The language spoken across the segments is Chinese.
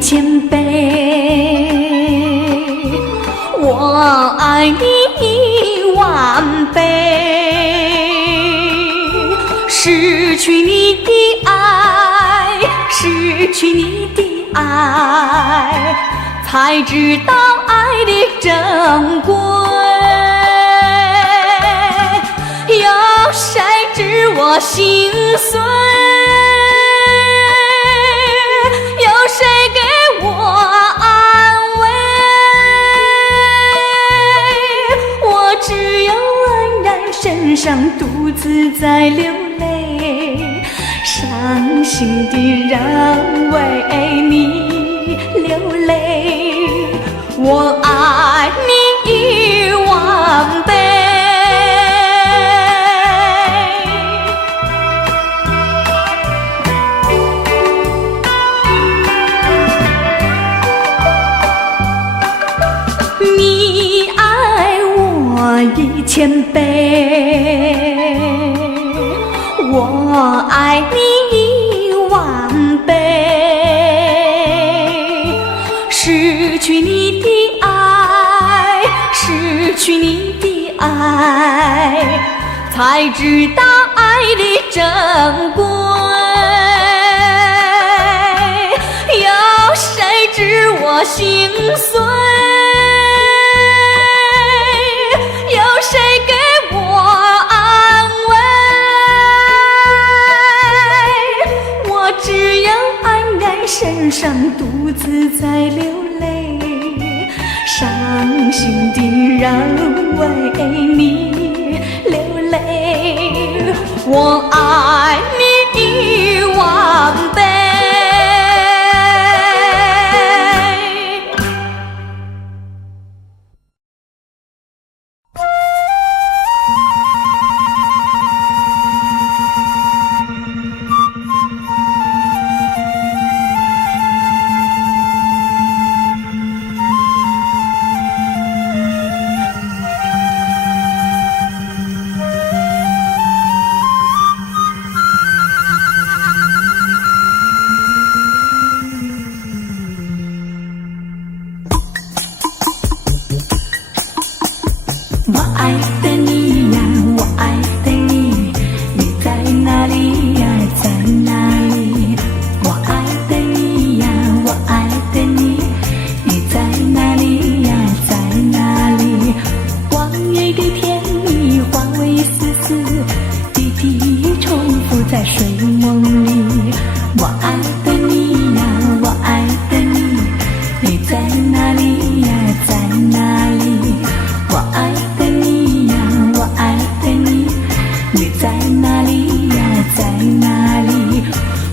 千倍，我爱你10000倍。失去你的爱，失去你的爱，才知道爱的珍贵。有谁知我心碎？有谁给我安慰？我只有黯然神伤，独自在流泪，伤心的人为你流泪。我爱你10000倍。你爱我1000倍，我爱你10000倍。失去你的爱，失去你的爱，才知道爱的珍贵。有谁知我心碎？有谁给我安慰？我只有黯然神伤，独自在流泪，伤心的人为你流泪。我爱你10000倍。我爱的你呀，我爱的你，你在哪里呀，在哪里？我爱的你呀，我爱的你，你在哪里呀，在哪里？往日的甜蜜化为丝丝滴滴，重复在睡梦里。我爱的你呀，我爱的你，你在哪里呀，在哪里？我爱的你呀，我爱的你，你在哪里呀，在哪里？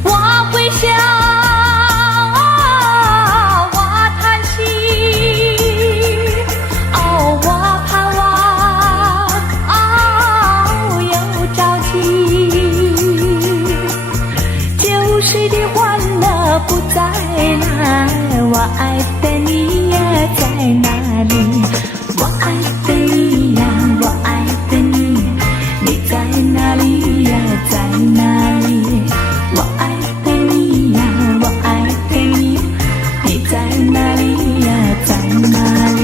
我会笑，我叹息，哦，我盼望，哦，又着急。旧时的欢乐不再来，我爱的你呀，在哪里？我爱的你呀，我爱的你，你在哪里呀，在哪里？我爱的你呀，我爱的你，你在哪里呀，在哪里？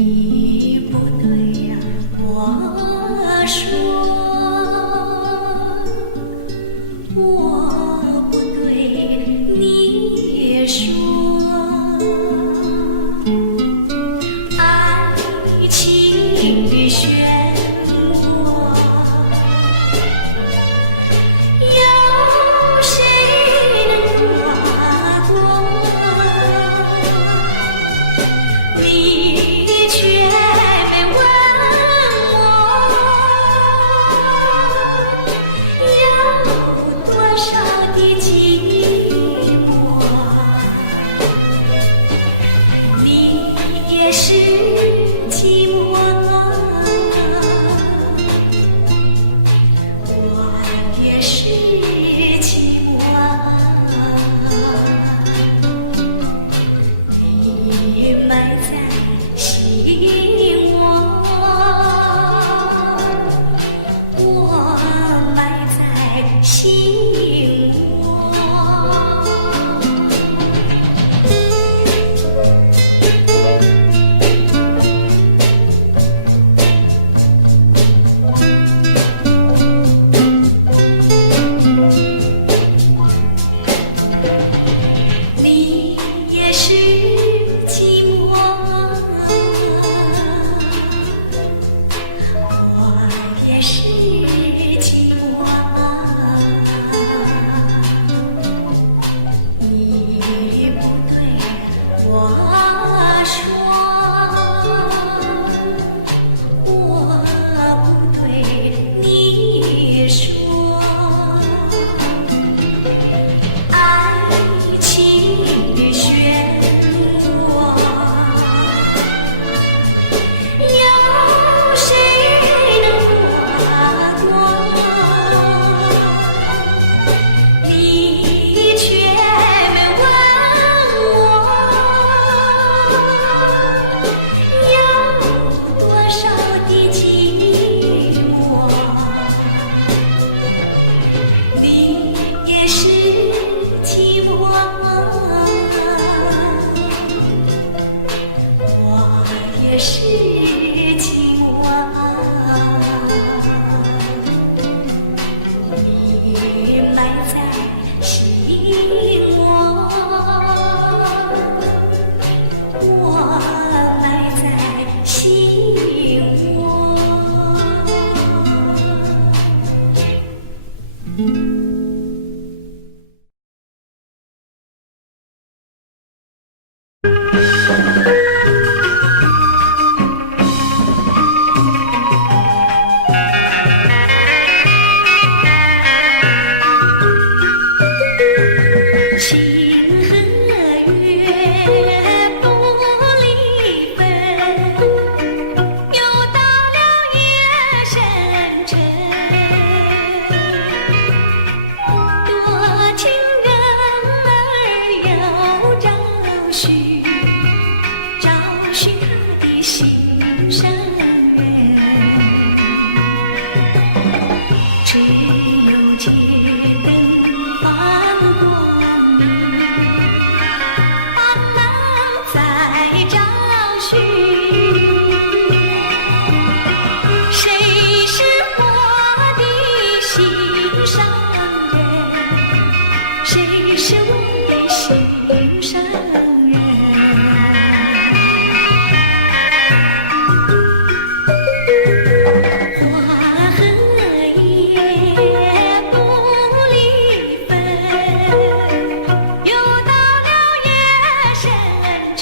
你不对呀，我说我不对，你说爱情的漩涡，有谁能跨过？你却没问我，有多少的寂寞？你也是寂寞，我也是寂寞。你埋在心窝，我埋在心窝。你也是寂寞，我也是寂寞。你不对，我说我不对，你说爱情的漩涡，有谁能跨过？你却没问我，有多少的寂寞？你也是寂寞，我也是寂寞。你埋在心窝，我埋在心窝。情和月不离分，又到了夜深沉。多情人儿又找寻，找寻他的心上人，只有街灯放光明，斑斓在找寻。谁是我的心上人？谁是我的心上人？花和叶不离分，又到了夜深沉。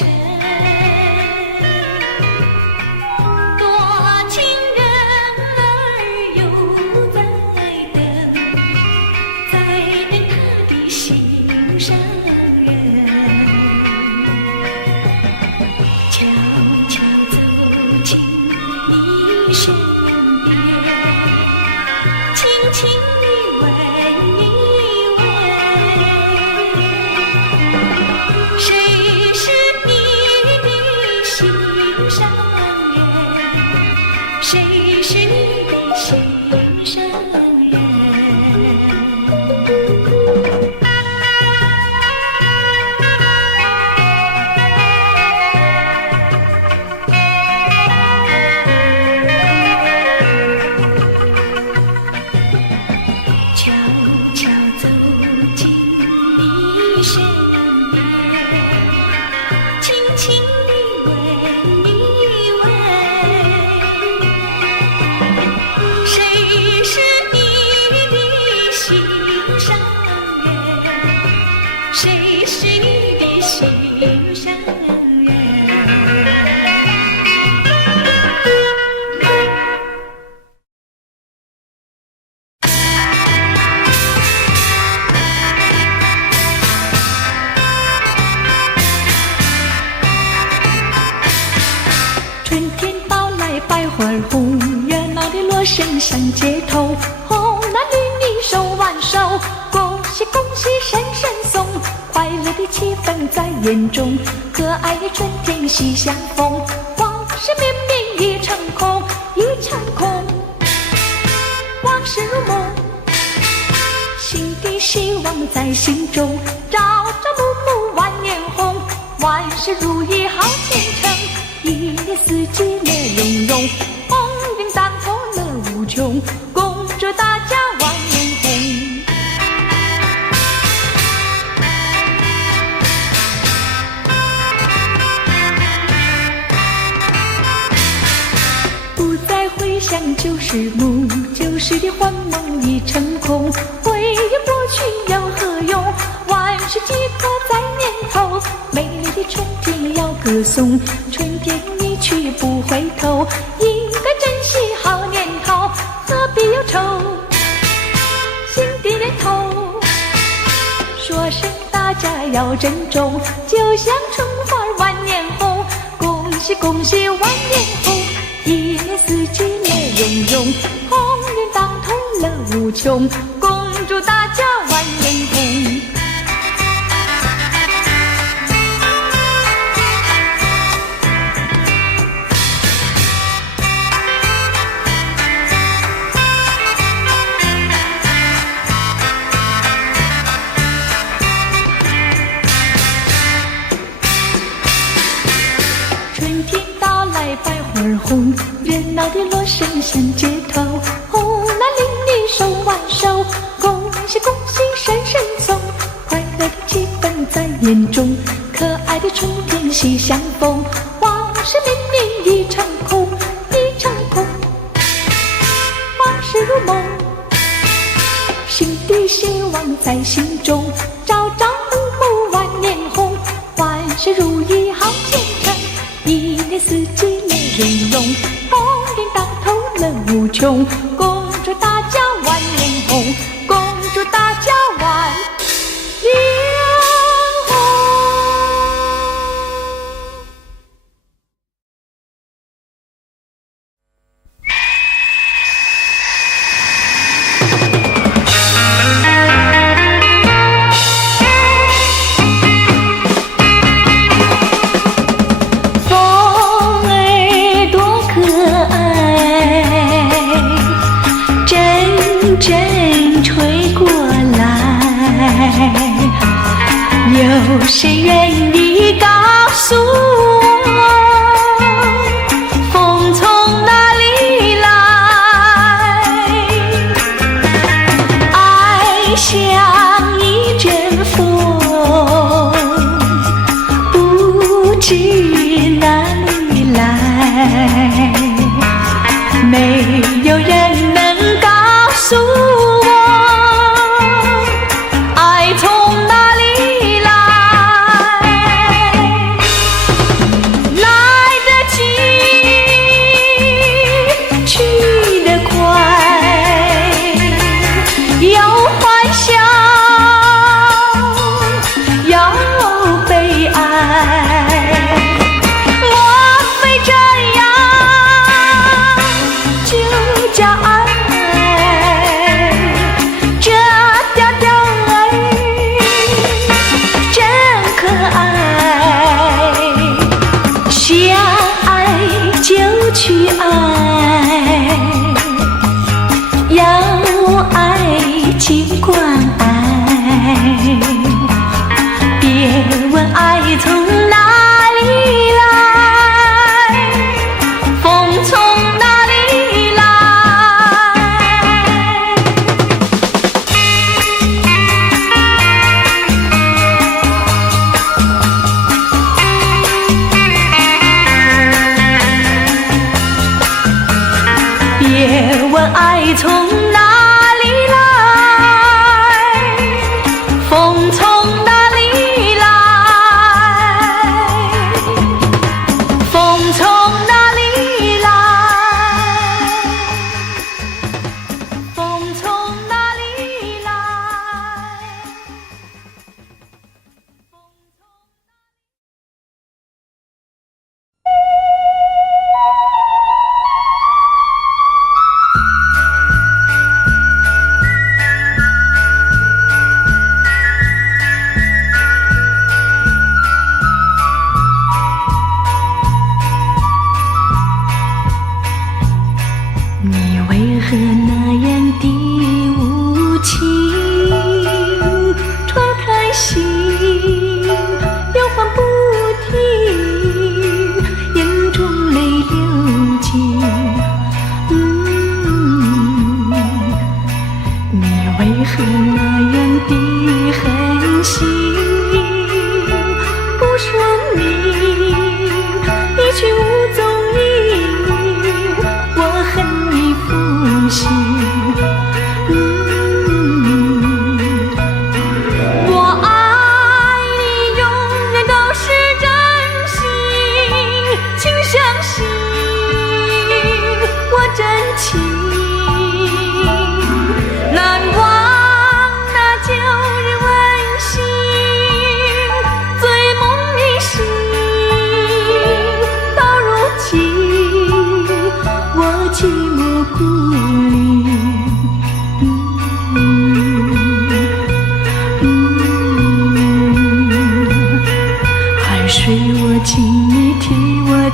春天到来百花红，热闹的锣声响街头，红男绿女手挽手，恭喜恭喜声声送，快乐的气氛在眼中，可爱的春天喜相逢，往事绵绵一场空，一场空，往事如梦，新的希望在心中，朝朝暮暮万年红，万事如意好前程，一年四季乐融融，鸿运当头乐无穷，恭祝大家万年红。不再回想旧时梦，旧时的幻梦已成空，回忆过去有何用，万事即刻在念头，美丽的春天要歌颂，春天一去不回头，应该珍惜好年头，何必忧愁，新的年头，说声大家要珍重，就像春花万年红，恭喜恭喜万年红，一年四季乐融融，鸿运当头乐无穷，恭祝大家万年红。春天到来百花红，热闹的锣声响街头，红男绿女手挽手，恭喜恭喜声声送，快乐的气氛在眼中，可爱的春天喜相逢，往事绵绵一场空，一场空，往事如梦，新的希望在心中，朝朝暮暮万年红，万事如意好前程，一年四季乐融融，鸿运当头乐无穷，恭祝大家万年红，恭祝大家万年红。风儿多可爱，阵阵吹过来，有谁愿意告诉我，风从哪里来？爱像一阵风，不知哪里来，没有人能告诉我，爱从哪里来？来得及，去得快，要欢笑，要悲哀。莫非这样就叫爱？这调调儿真可爱，想爱就去爱，要爱尽管爱，别问爱从哪里来，风从哪里来？别问爱从哪里来，风从哪里来？风从哪里来？风从哪里来？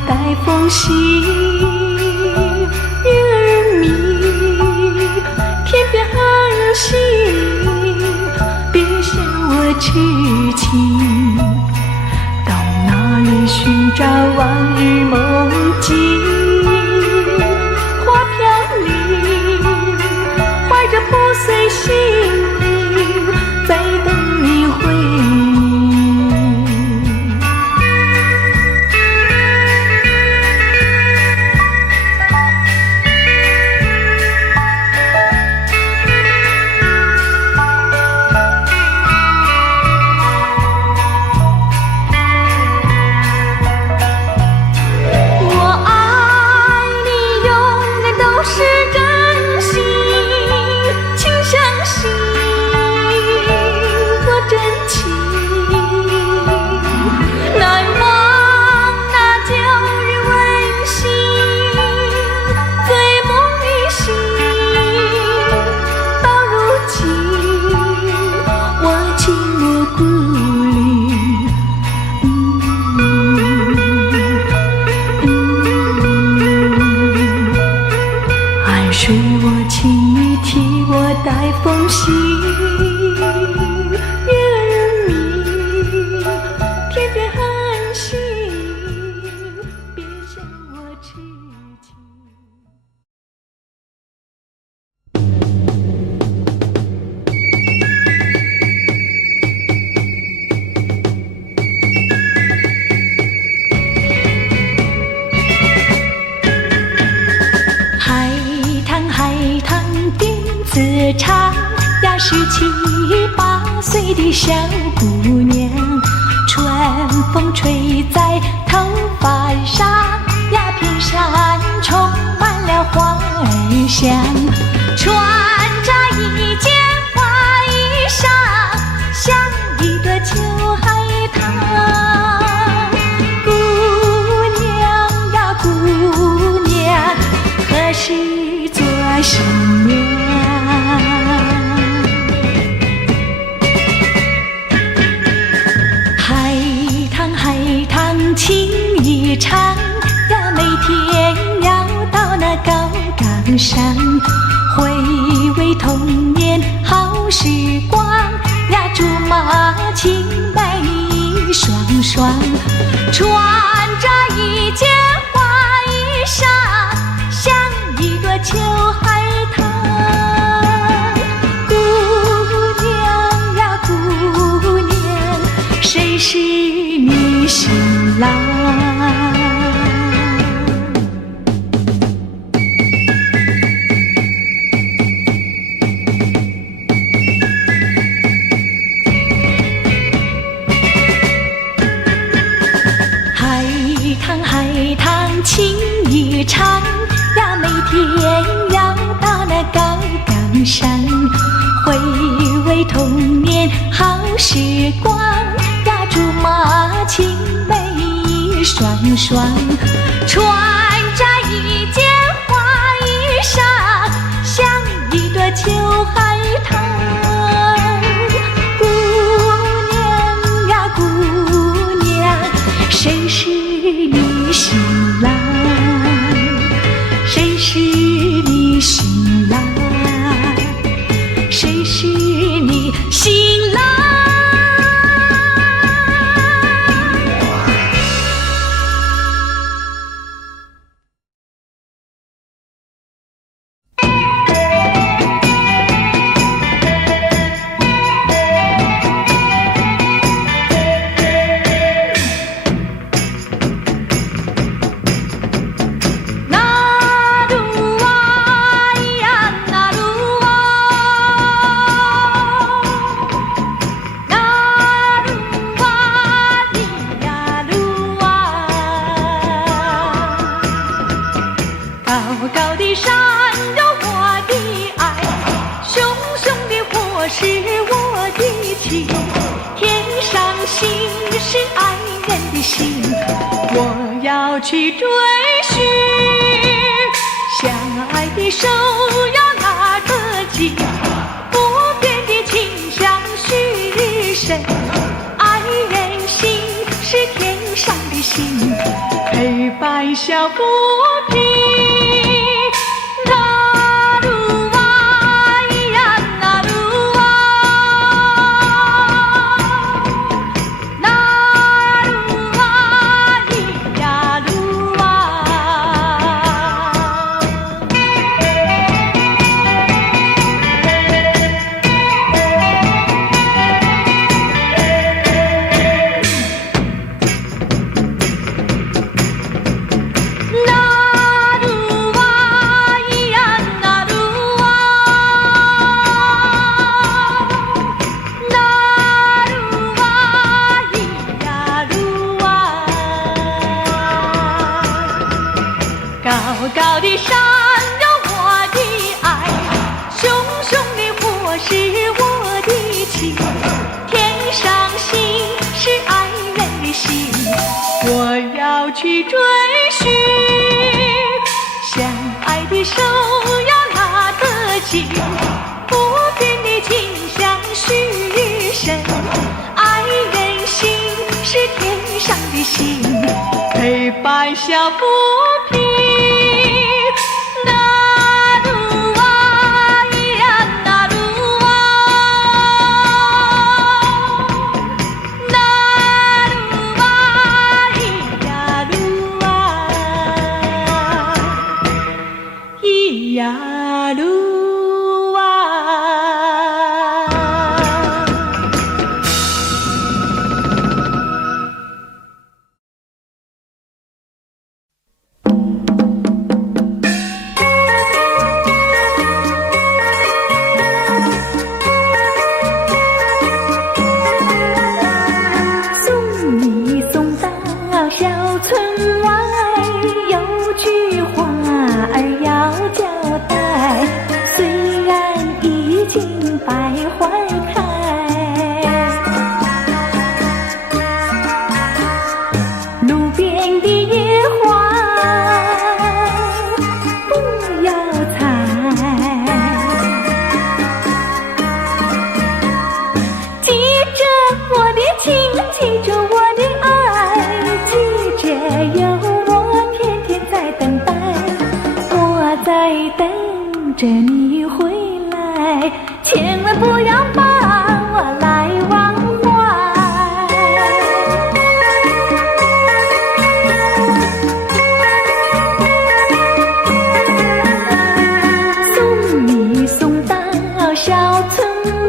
带风信，月儿明，天边儿星，别嫌我痴情。到哪里寻找往日梦境？花飘零，怀着破碎心灵，在等你回应。睡我，请你替我带风信，月儿明，天边寒星，别笑我痴情。自唱呀，17、18岁的小姑娘，春风吹在头发上呀，片山充满了花儿香。穿着一件花衣裳，像一朵秋海棠。姑娘呀，姑娘，何时做新娘？情一场呀，每天要到那高岗上，回味童年好时光呀，竹马青白一双双，穿着一件花衣裳，像一朵秋海棠。姑娘呀，姑娘，谁是你新郎？海棠情一场呀，每天要到那高岗上，回味童年好时光呀，竹马青梅一双双，穿着一件花衣裳，像一朵秋海棠。姑娘呀，姑娘，谁是你新郎？谁是你新郎？谁是你新郎？我要去追寻，相爱的手要拉得紧，不变的情相许深，爱人心是天上的星，陪伴白小浮萍。那鲁哇咿呀那鲁哇，那鲁哇咿呀鲁哇。高高的山有我的爱，熊熊的火是我的情，天上星是爱人的心，我要去追寻，相爱的手要拉得紧，不变的情相许深，爱人心是天上的星，陪伴小浮萍。呀鲁哇，送你送到小村外，有句话儿要交代，虽然已经百花开，路边的野花不要采，记着我的情，记着我的爱，记着有我天天在等待，我在等着你回来，千万不要把我来忘怀。送你送到小村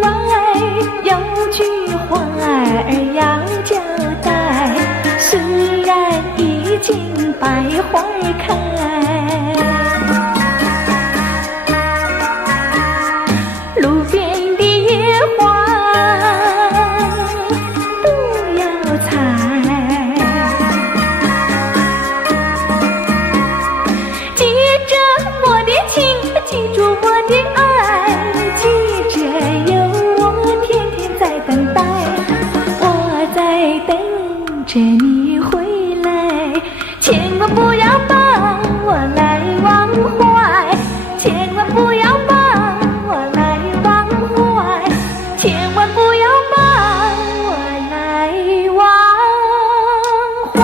外，有句话儿要交代，虽然已经百花开，路边的野花不要采，记着我的情，记住我的爱，记着有我天天在等待，我在等着你回来，千万不要把我来忘怀，千万不要把我来忘怀，千万不要把我来忘怀。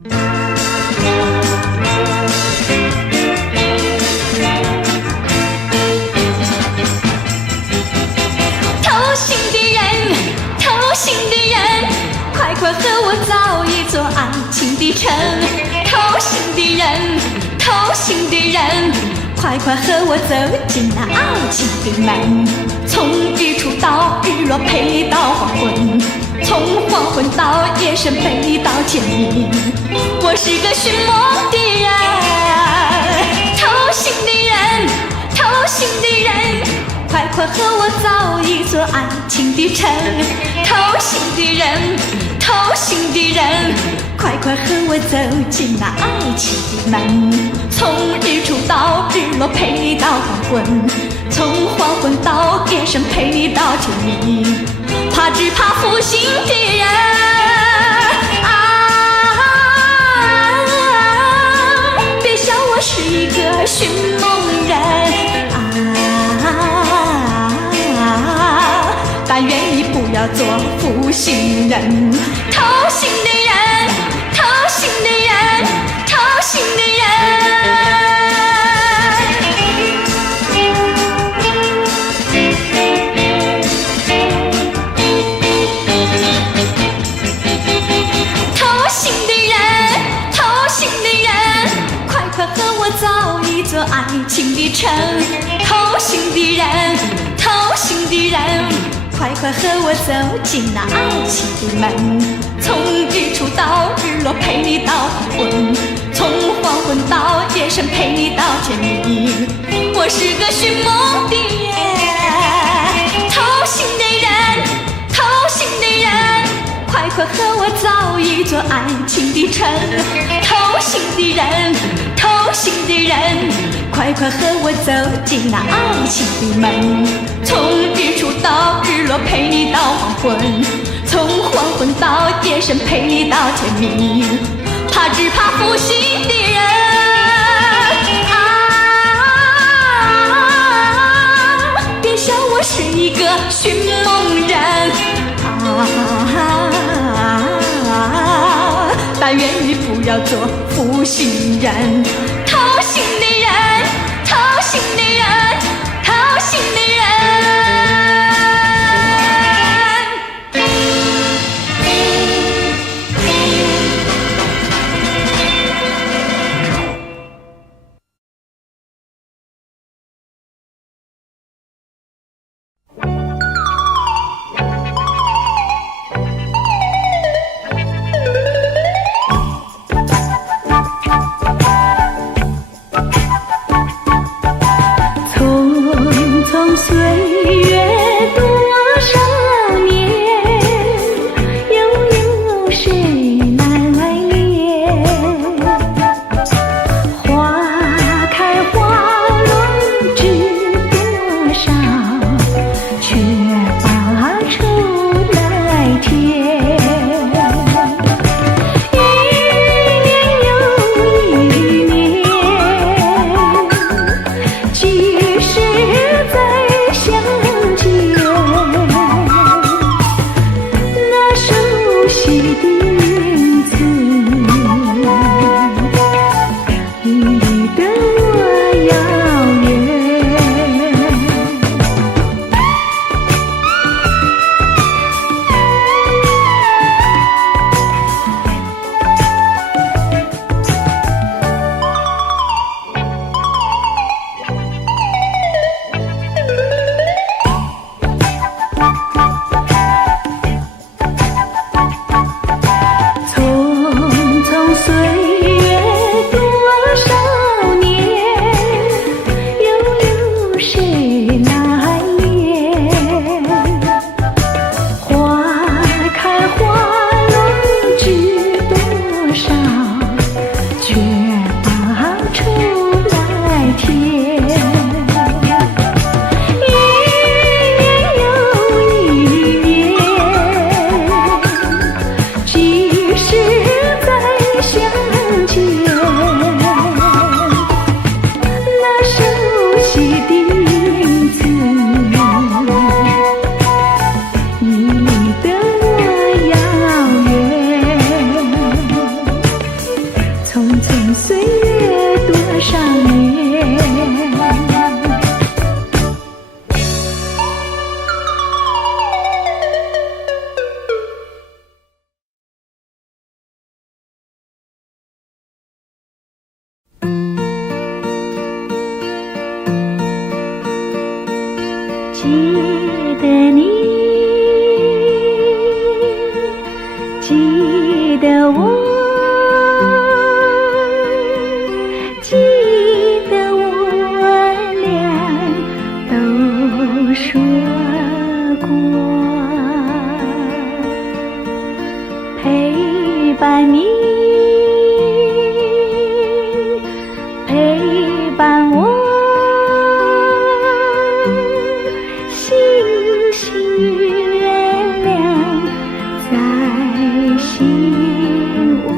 偷心的人，偷心的人，快快和我造一座爱情的城。偷心的人，偷心的人，快快和我走进那爱情的门。从日出到日落陪到黄昏，从黄昏到夜深陪到天明。我是个寻梦的人，偷心的人，偷心的人，快快和我造一座爱情的城。偷心的人，偷心的人，快快和我走进那爱情的门。从日出到日落陪到黄昏，从黄昏到夜深陪到天明。怕只怕负心的人啊，别笑我是一个寻梦人啊，但愿你不要做负心人。偷心的人，偷心的人，偷心的人。偷心的人，偷心的人，快快和我造一座爱情的城。偷心的人，偷心的人，快快和我走进那爱情的门。从日出到日落陪你到黄昏，从黄昏到夜深陪你到天明。我是个寻梦的人，偷心的人，偷心的人，快快和我造一座爱情的城。偷心的人，偷心的人，快快和我走进那爱情的门。从日出到日落陪你到黄昏，从黄昏到夜深陪你到天明。怕只怕负心的人啊，别笑我是一个寻梦人啊，但愿你不要做负心人。偷心的人，偷心的人，偷心的人。记得你，记得我，记得我俩都说过，陪伴你，陪伴我，星星月亮在心窝，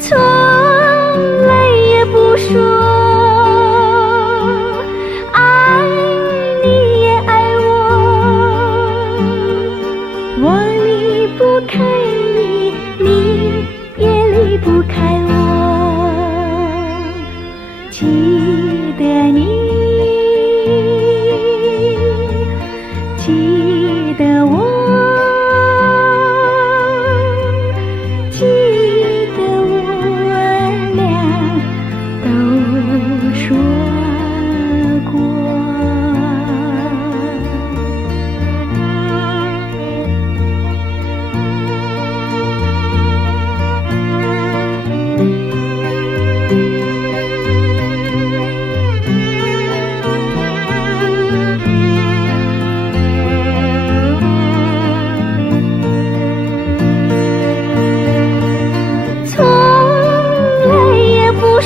从来也不说爱你也爱我，我离不开你，你也离不开我，记得你，记得我，记得我俩都说过。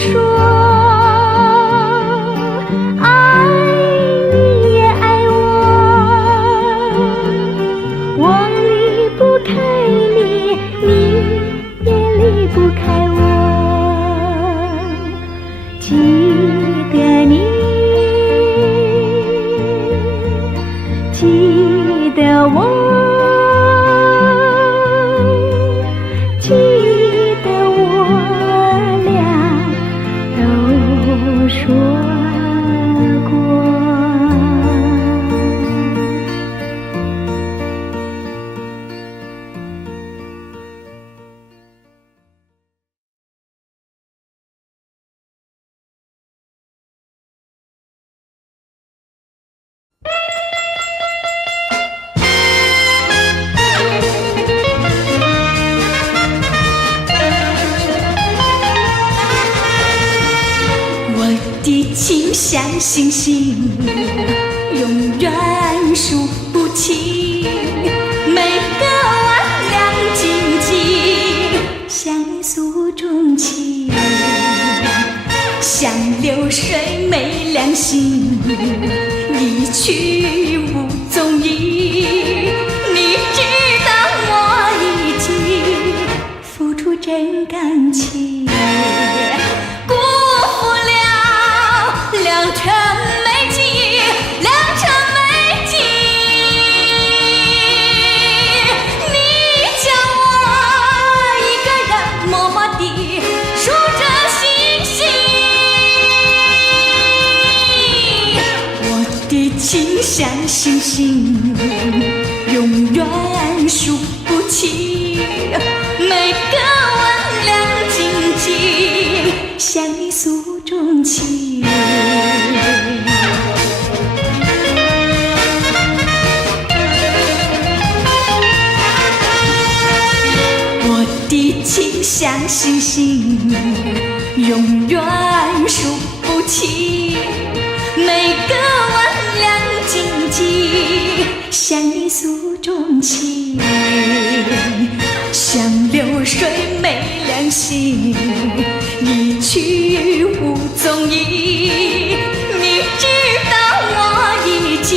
说爱你也爱我，我离不开你，你也离不开我，记得你，记得我，记得我俩都说过。情像星星，永远数不清，每个晚亮晶晶，像一诉衷情，像流水没良心，一去无踪影。你知道我已经付出真感情，辜负了良辰美景，良辰美景。你叫我一个人默默地数着星星，我的情像星星，永远数不清，每个晚亮晶晶，像一诉衷情。我的情像星星，永远数不清，每个晚亮晶晶，像一诉衷情，像流水没良心，一去无踪影。你知道我已经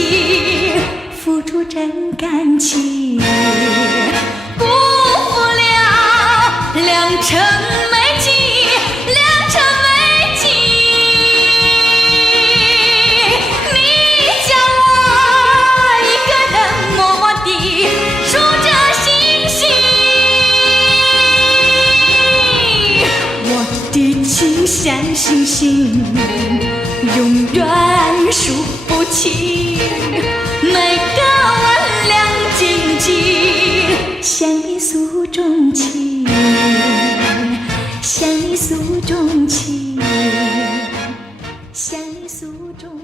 付出真感情，辜负了良辰美景，良辰美景。你叫我一个人默默地数着星星，我的情像星星，永远数不清，每个晚亮晶晶，像一诉衷情，像一诉衷情，像一诉衷情。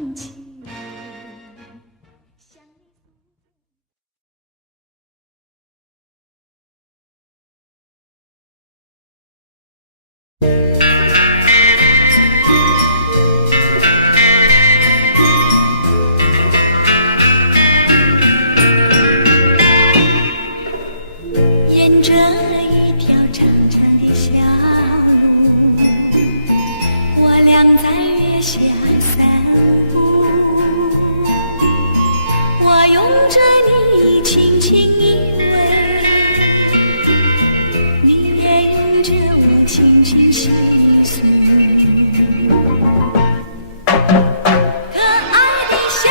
沿着一条长长的小路，我俩在月下散步。我拥着你轻轻依偎，你也拥着我轻轻细诉。可爱的笑，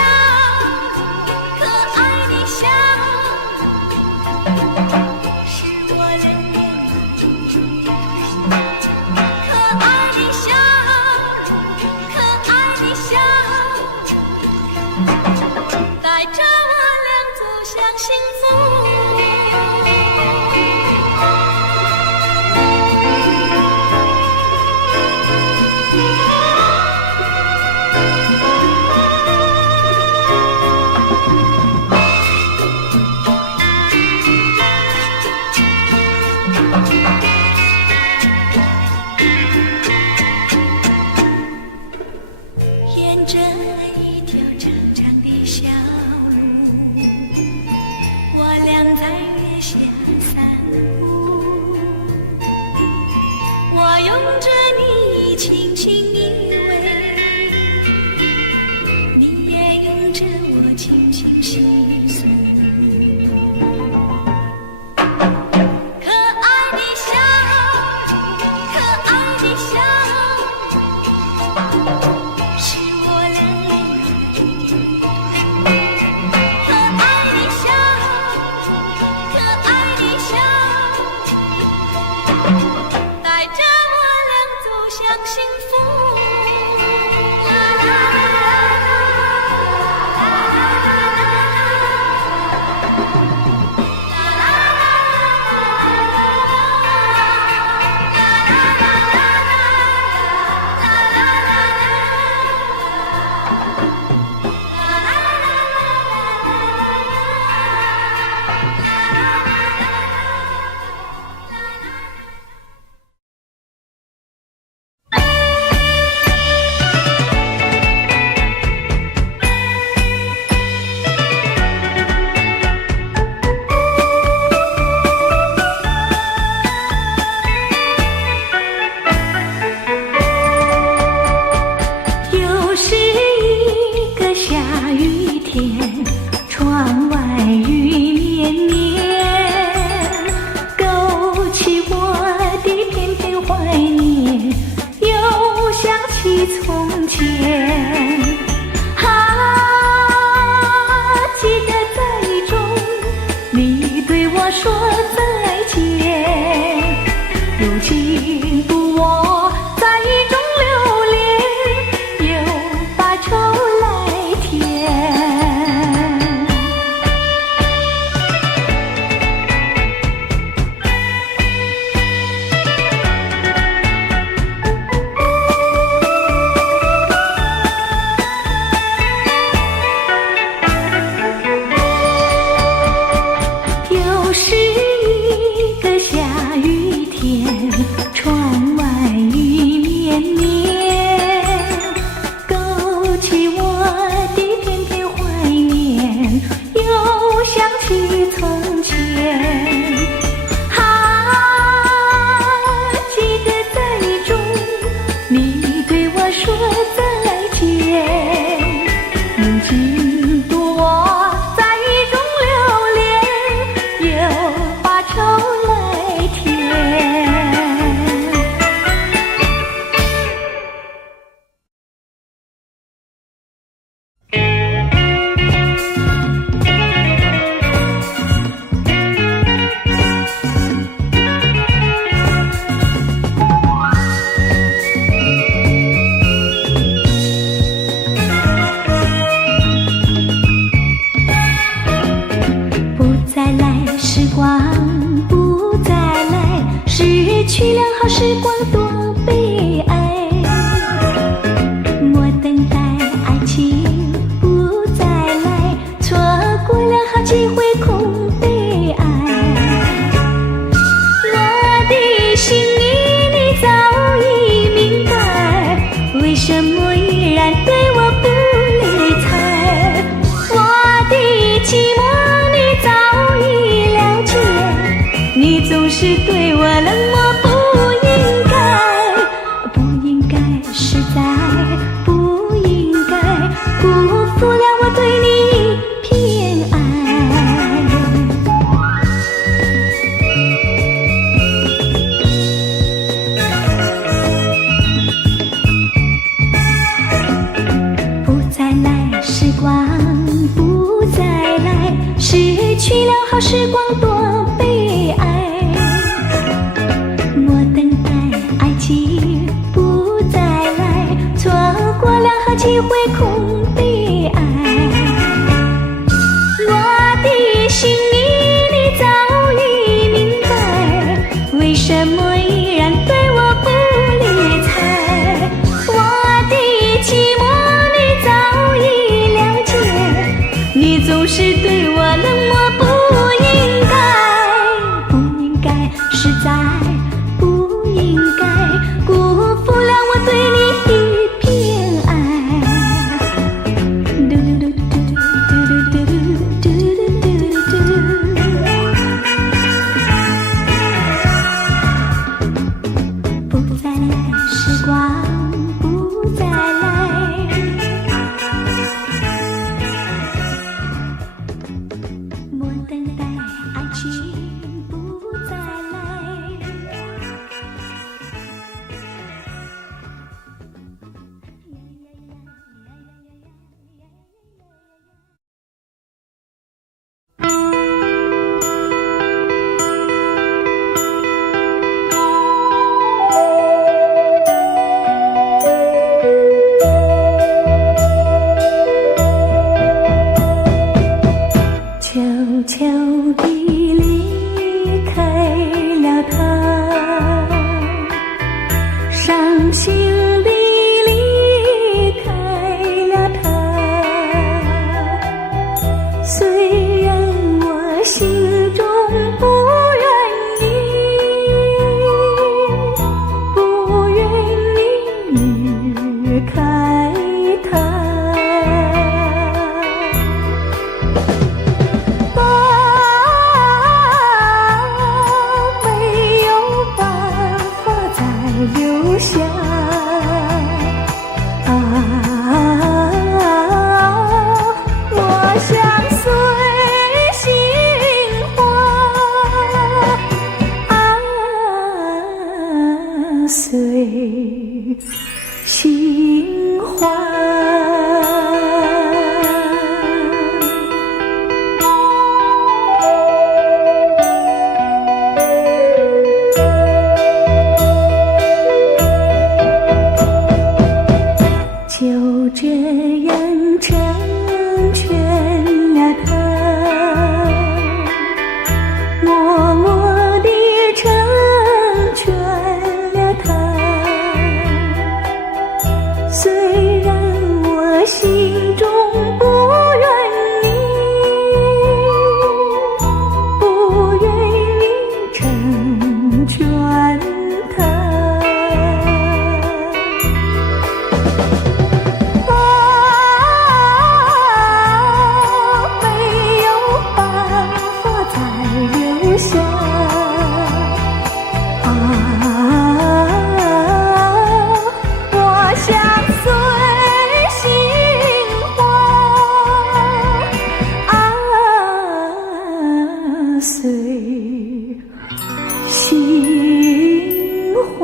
可爱的笑，是我两眼。可爱的笑，可爱的笑，带着我俩走向幸福。沿着一条长长的小路，我俩在月下散步。我拥着你轻轻依偎，你也拥着我轻轻细诉。可爱的笑，可爱的笑，是我两眼。可爱的笑，可爱的笑，带着我俩走向幸福。啦啦啦啦又是一个下雨天，窗外雨绵绵，勾起我的片片怀念，又想起从前。记得在雨中你对我说再见，如今不我在雨中流连，又把愁来填。又是一个下雨天，窗外雨绵绵，勾起我的片片怀念，又想起从前。记得在雨中你对我说再见，如今独我在雨中流连，又把愁来填。不再来，时光不再来，失去了好时光多悲哀。我等待爱情不再来，错过了好机会空悲哀。我的心意你早已明白，为什么依然对我不理睬？我的寂寞你早已了解，你总总是对我冷漠，不应该，不应该，实在不应该，辜负了我对你一片爱。不再来，时光不再来，失去了好时光多悲哀。莫等待，爱情不再来，错过了好机会空悲哀。我的心里你早已明白，为什么依然对我不理睬？我的寂寞你早已了解，你总是对我冷漠，不应该，不应该，实在不应该，辜负了我对你一片爱。嘟嘟嘟嘟嘟嘟嘟嘟嘟嘟嘟，不再来，时光不再来，莫等待，爱情不再来。悄悄地离开了他，伤心地离开了他。虽然我心中不愿意离开他。留下我想随心花，随心花。就这样成全了他，默默地成全了他。虽然我心中不愿意成全他。留下我想随心花，随心花。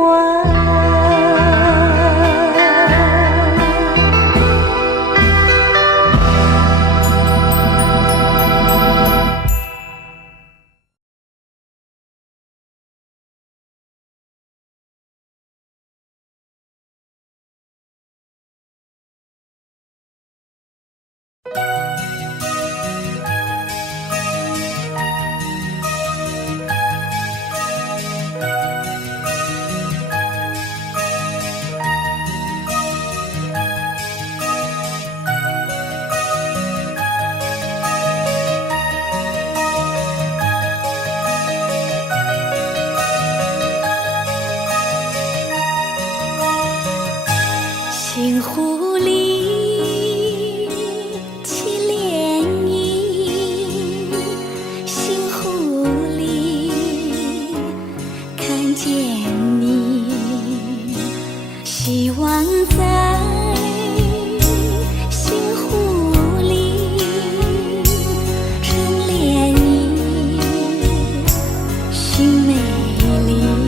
看见你，希望在心湖里纯涟漪，寻美丽。